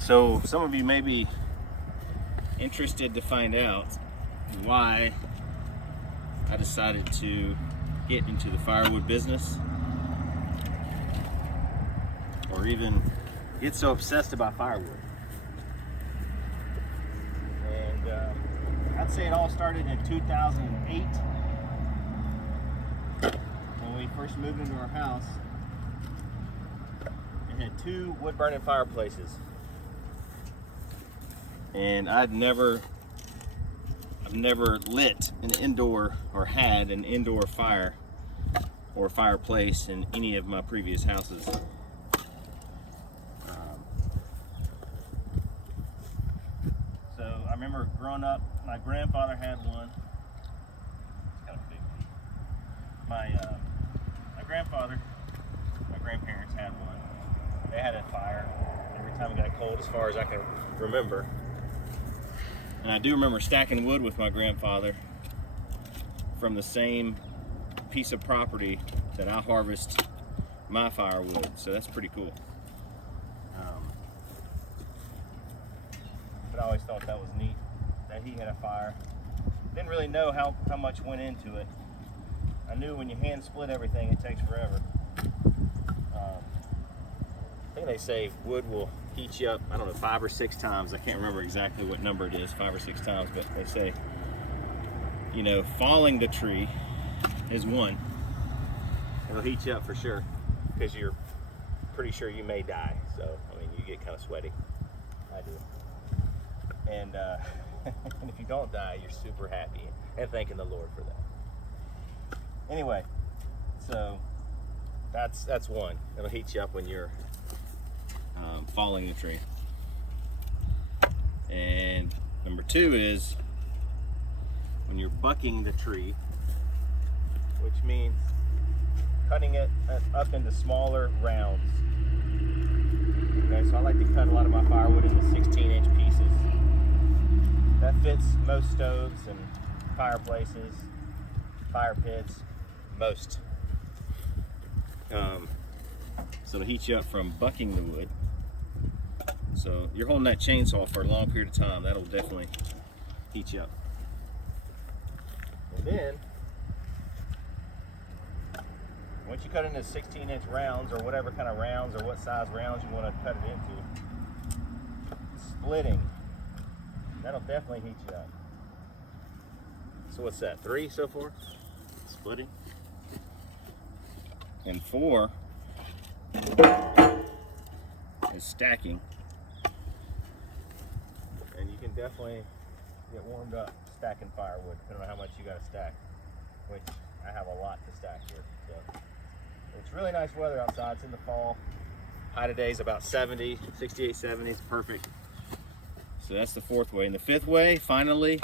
So some of you may be interested to find out why I decided to get into the firewood business, or even get so obsessed about firewood. And I'd say it all started in 2008 when we first moved into our house. It had 2 wood burning fireplaces, and I've never lit an indoor or had an indoor fire or fireplace in any of my previous houses. So I remember growing up, my grandfather had one. It's kind of big. My grandfather, my grandparents had one. They had a fire every time it got cold, as far as I can remember. And I do remember stacking wood with my grandfather from the same piece of property that I harvest my firewood. So that's pretty cool. But I always thought that was neat that he had a fire. Didn't really know how much went into it. I knew when you hand split everything, it takes forever. I think they say wood will heat you up, I don't know, 5 or 6 times. I can't remember exactly what number it is, 5 or 6 times, but they say, you know, falling the tree is one. It'll heat you up for sure, because you're pretty sure you may die. So, I mean, you get kind of sweaty. I do. And, and if you don't die, you're super happy and thanking the Lord for that. Anyway, so that's one. It'll heat you up when you're falling the tree. And number 2 is when you're bucking the tree, which means cutting it up into smaller rounds. Okay, so I like to cut a lot of my firewood into 16-inch pieces. That fits most stoves and fireplaces, fire pits, most. So it'll heat you up from bucking the wood. So you're holding that chainsaw for a long period of time. That'll definitely heat you up. And then, once you cut into 16-inch rounds, or whatever kind of rounds, or what size rounds you want to cut it into, splitting, that'll definitely heat you up. So what's that, 3 so far? Splitting. And 4 is stacking. And you can definitely get warmed up stacking firewood, depending on how much you got to stack, which I have a lot to stack here. So it's really nice weather outside. It's in the fall. High today is about 70, 68, 70 is perfect. So that's the 4th way. And the 5th way, finally,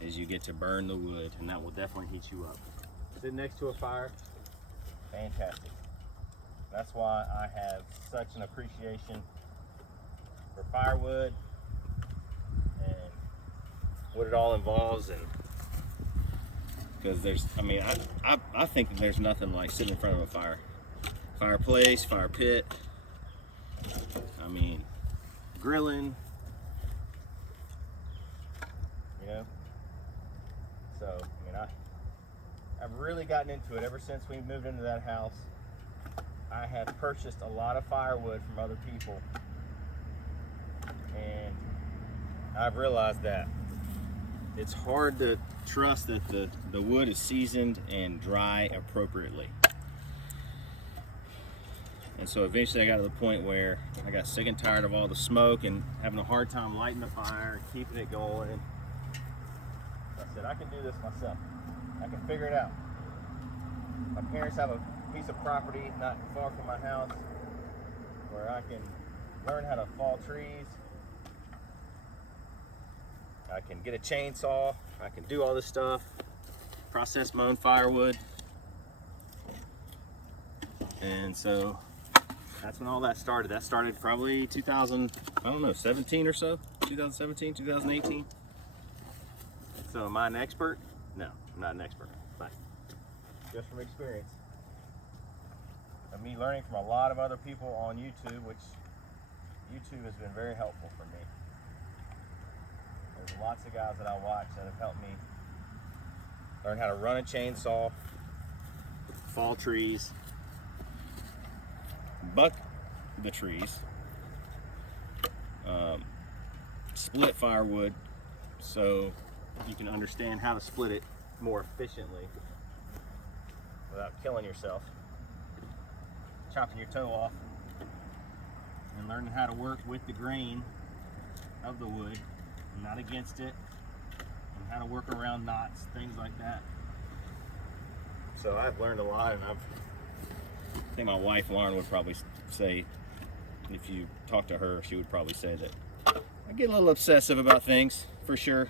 is you get to burn the wood, and that will definitely heat you up. Sitting next to a fire, fantastic. That's why I have such an appreciation for firewood and what it all involves. And because there's, I mean, I think that there's nothing like sitting in front of a fireplace, fire pit. I mean, grilling, you know. So, I mean, I've really gotten into it ever since we moved into that house. I have purchased a lot of firewood from other people, and I've realized that it's hard to trust that the wood is seasoned and dry appropriately. And so eventually I got to the point where I got sick and tired of all the smoke and having a hard time lighting the fire and keeping it going. I said, I can do this myself. I can figure it out. My parents have a piece of property not far from my house where I can learn how to fall trees. I can get a chainsaw. I can do all this stuff. Process my own firewood. And so that's when all that started. That started probably 17 or so, 2017, 2018. So am I an expert? No, I'm not an expert, but just from experience. Of me learning from a lot of other people on YouTube, which YouTube has been very helpful for me. There's lots of guys that I watch that have helped me learn how to run a chainsaw, fall trees, buck the trees, split firewood so you can understand how to split it more efficiently without killing yourself, chopping your toe off, and learning how to work with the grain of the wood, not against it, and how to work around knots, things like that. So I've learned a lot, and I think my wife Lauren would probably say, if you talk to her, she would probably say that I get a little obsessive about things, for sure.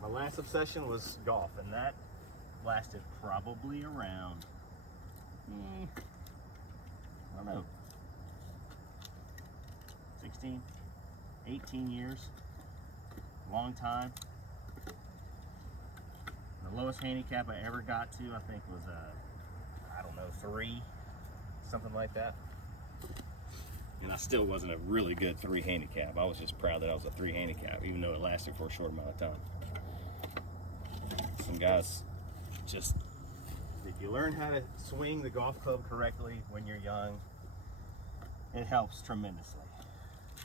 My last obsession was golf, and that lasted probably around, I don't know, 16, 18 years, long time. The lowest handicap I ever got to, I think, was I don't know, 3, something like that. And I still wasn't a really good 3 handicap. I was just proud that I was a 3 handicap, even though it lasted for a short amount of time. Some guys just, if you learn how to swing the golf club correctly when you're young, it helps tremendously,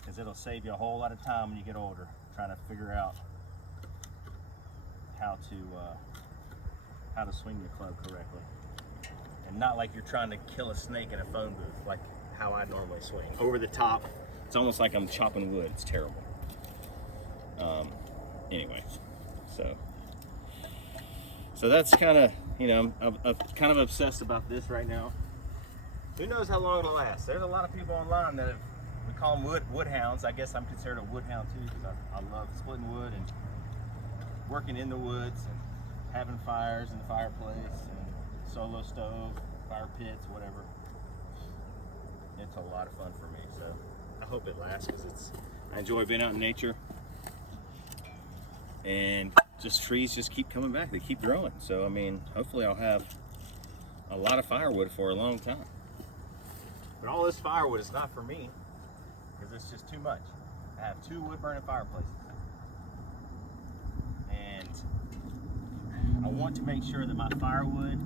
because it'll save you a whole lot of time when you get older trying to figure out how to swing the club correctly, and not like you're trying to kill a snake in a phone booth like how I normally swing. Over the top, it's almost like I'm chopping wood. It's terrible. Anyway, so that's kind of, you know, I'm kind of obsessed about this right now. Who knows how long it'll last? There's a lot of people online that we call them wood hounds. I guess I'm considered a wood hound too, because I love splitting wood and working in the woods and having fires in the fireplace and solo stove, fire pits, whatever. It's a lot of fun for me, so I hope it lasts, because I enjoy being out in nature, and just trees just keep coming back. They keep growing. So I mean, hopefully I'll have a lot of firewood for a long time. But all this firewood is not for me, because it's just too much. I have 2 wood burning fireplaces, and I want to make sure that my firewood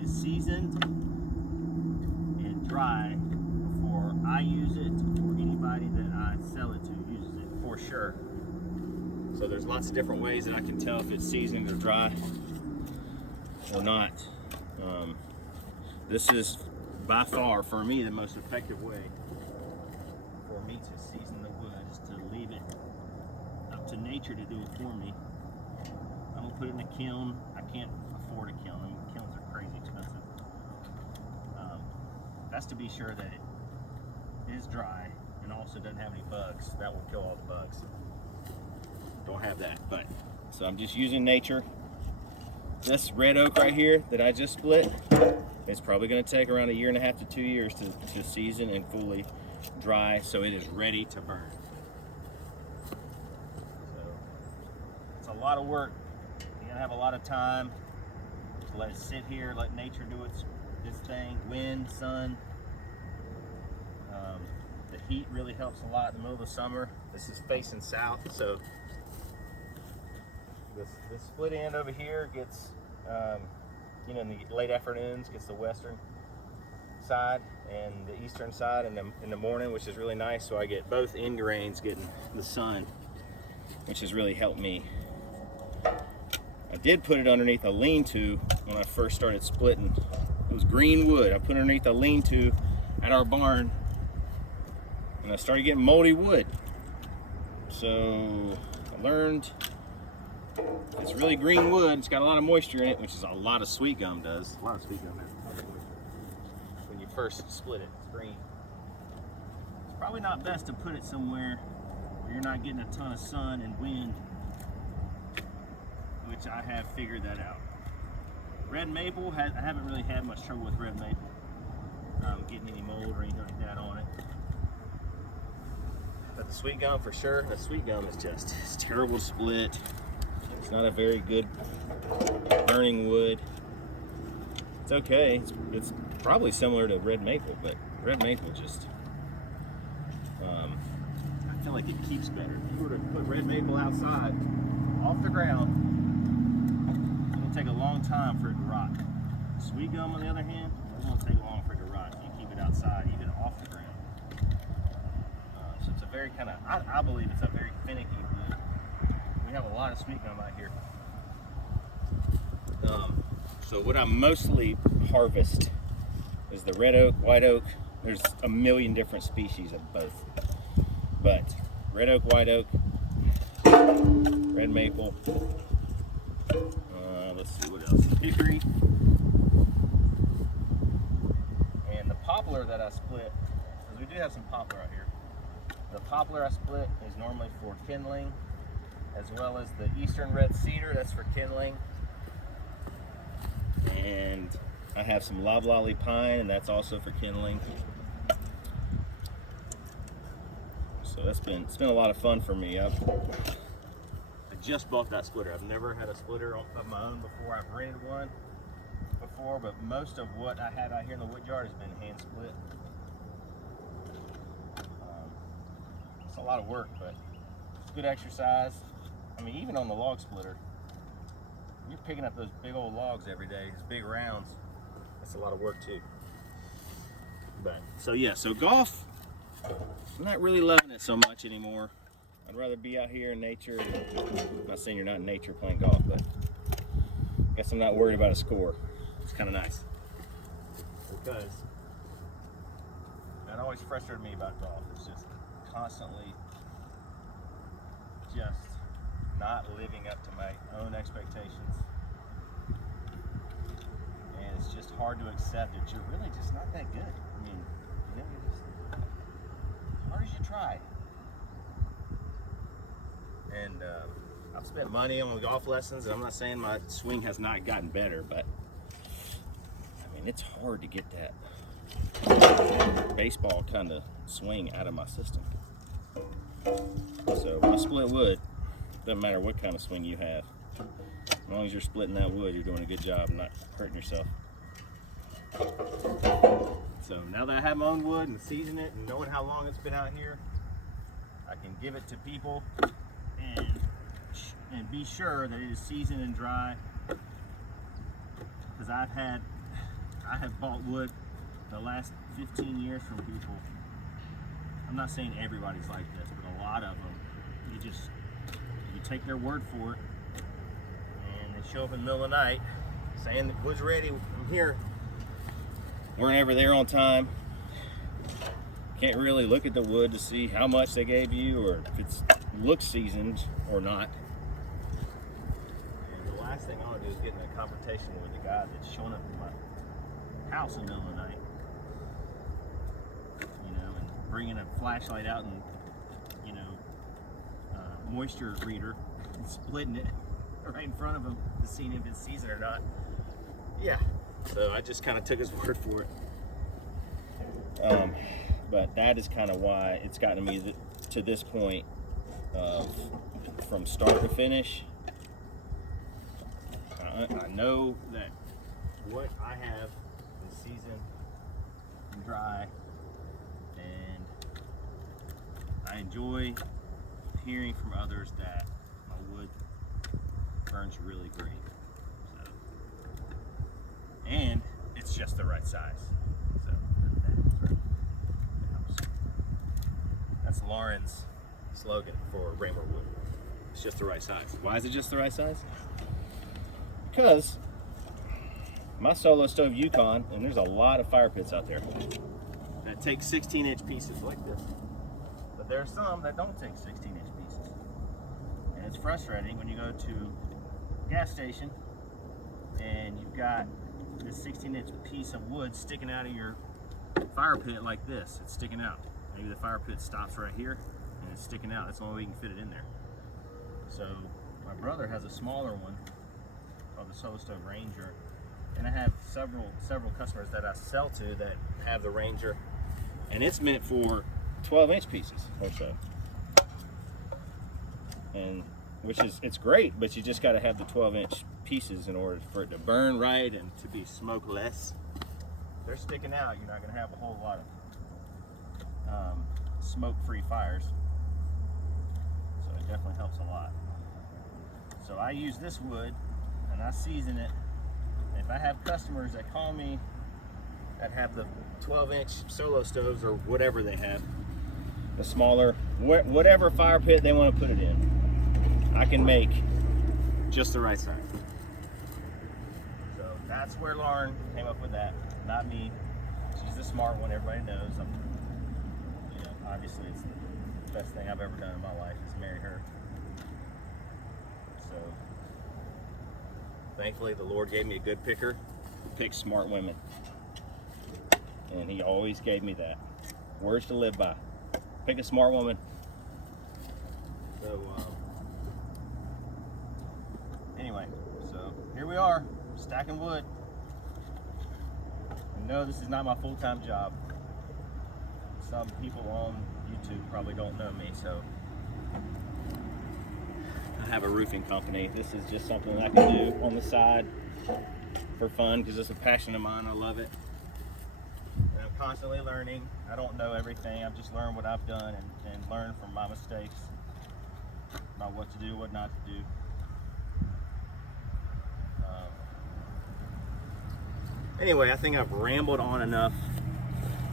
is seasoned and dry before I use it, or anybody that I sell it to uses it, for sure. So there's lots of different ways that I can tell if it's seasoned or dry or not. This is by far, for me, the most effective way for me to season the wood, is to leave it up to nature to do it for me. I don't put it in a kiln. I can't afford a kiln. I mean, kilns are crazy expensive. That's to be sure that it is dry and also doesn't have any bugs. That will kill all the bugs. Don't have that, but so I'm just using nature. This red oak right here that I just split, it's probably going to take around 1.5 to 2 years to season and fully dry, so it is ready to burn. So it's a lot of work. You gotta have a lot of time to let it sit here, let nature do its thing. Wind, sun. The heat really helps a lot in the middle of the summer. This is facing south, so this split end over here gets, you know, in the late afternoons gets the western side and the eastern side in the morning, which is really nice. So I get both end grains getting the sun, which has really helped me. I did put it underneath a lean-to when I first started splitting. It was green wood. I put it underneath a lean-to at our barn, and I started getting moldy wood. So I learned it's really green wood. It's got a lot of moisture in it, which is a lot of sweet gum does. A lot of sweet gum has when you first split it. It's green. It's probably not best to put it somewhere where you're not getting a ton of sun and wind, which I have figured that out. Red maple, I haven't really had much trouble with red maple, getting any mold or anything like that on it. But the sweet gum, for sure, the sweet gum is just, it's terrible to split. It's not a very good burning wood. It's okay. It's probably similar to red maple, but red maple just feel like it keeps better. If you were to put red maple outside, off the ground, it'll take a long time for it to rot. Sweet gum, on the other hand, it won't take long for it to rot if you keep it outside, even off the ground. So it's a very kind of, I believe it's a very finicky wood. We have a lot of sweet gum out here. So what I mostly harvest is the red oak, white oak. There's a million different species of both. But red oak, white oak, red maple, let's see what else, hickory, and the poplar that I split, because we do have some poplar out here. The poplar I split is normally for kindling, as well as the eastern red cedar, that's for kindling. And I have some loblolly pine, and that's also for kindling. So it's been a lot of fun for me. I just bought that splitter. I've never had a splitter of my own before. I've rented one before, but most of what I have out here in the wood yard has been hand split. It's a lot of work, but it's good exercise. I mean, even on the log splitter, you're picking up those big old logs every day, these big rounds. That's a lot of work too. But so yeah, so golf, I'm not really loving it so much anymore. I'd rather be out here in nature. I'm not saying you're not in nature playing golf, but I guess I'm not worried about a score. It's kind of nice. Because that always frustrated me about golf. It's just constantly just not living up to my own expectations. And it's just hard to accept that you're really just not that good. I mean, you know, you're just, as hard as you try. And I've spent money on golf lessons, and I'm not saying my swing has not gotten better, but I mean, it's hard to get that baseball kind of swing out of my system. So when I split wood, doesn't matter what kind of swing you have. As long as you're splitting that wood, you're doing a good job and not hurting yourself. So now that I have my own wood and season it and knowing how long it's been out here, I can give it to people and be sure that it is seasoned and dry. Because I have bought wood the last 15 years from people. I'm not saying everybody's like this, but a lot of them, you take their word for it, and they show up in the middle of the night saying the wood's ready, I'm here. We're never there on time. Can't really look at the wood to see how much they gave you or if it looks seasoned or not. And the last thing I want to do is get in a confrontation with the guy that's showing up at my house in the middle of the night, you know, and bringing a flashlight out and, you know, moisture reader and splitting it right in front of him to see if it's seasoned or not. Yeah, so I just kind of took his word for it. But that is kind of why it's gotten me to this point of from start to finish. I know that what I have is seasoned and dry, and I enjoy hearing from others that my wood burns really great. So, and it's just the right size. So that's Lauren's slogan for Raymer wood. It's just the right size. Why is it just the right size? Because my solo stove Yukon, and there's a lot of fire pits out there that take 16-inch pieces like this. But there are some that don't take 16-inch pieces. And it's frustrating when you go to a gas station and you've got this 16-inch piece of wood sticking out of your fire pit like this. It's sticking out. Maybe the fire pit stops right here and it's sticking out. That's the only way you can fit it in there. So my brother has a smaller one called the Solo Stove Ranger, and I have several customers that I sell to that have the Ranger, and it's meant for 12-inch pieces or so. And it's great, but you just got to have the 12-inch pieces in order for it to burn right and to be smokeless. If they're sticking out, you're not going to have a whole lot of smoke-free fires. definitely helps a lot. So I use this wood and I season it. If I have customers that call me that have the 12-inch solo stoves or whatever they have, the smaller, whatever fire pit they want to put it in, I can make just the right size. So that's where Lauren came up with that, not me. She's the smart one, everybody knows. You know, obviously it's the best thing I've ever done in my life is marry her. So thankfully the Lord gave me a good picker who picks smart women. And he always gave me that. Words to live by. Pick a smart woman. So anyway, so here we are, stacking wood. And no, this is not my full-time job. Some people on YouTube probably don't know me, so I have a roofing company. This is just something I can do on the side for fun because it's a passion of mine. I love it. And I'm constantly learning. I don't know everything. I've just learned what I've done and learned from my mistakes about what to do, what not to do. Anyway, I think I've rambled on enough.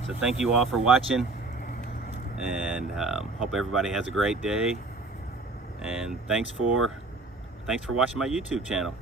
So thank you all for watching, and hope everybody has a great day. And thanks for watching my YouTube channel.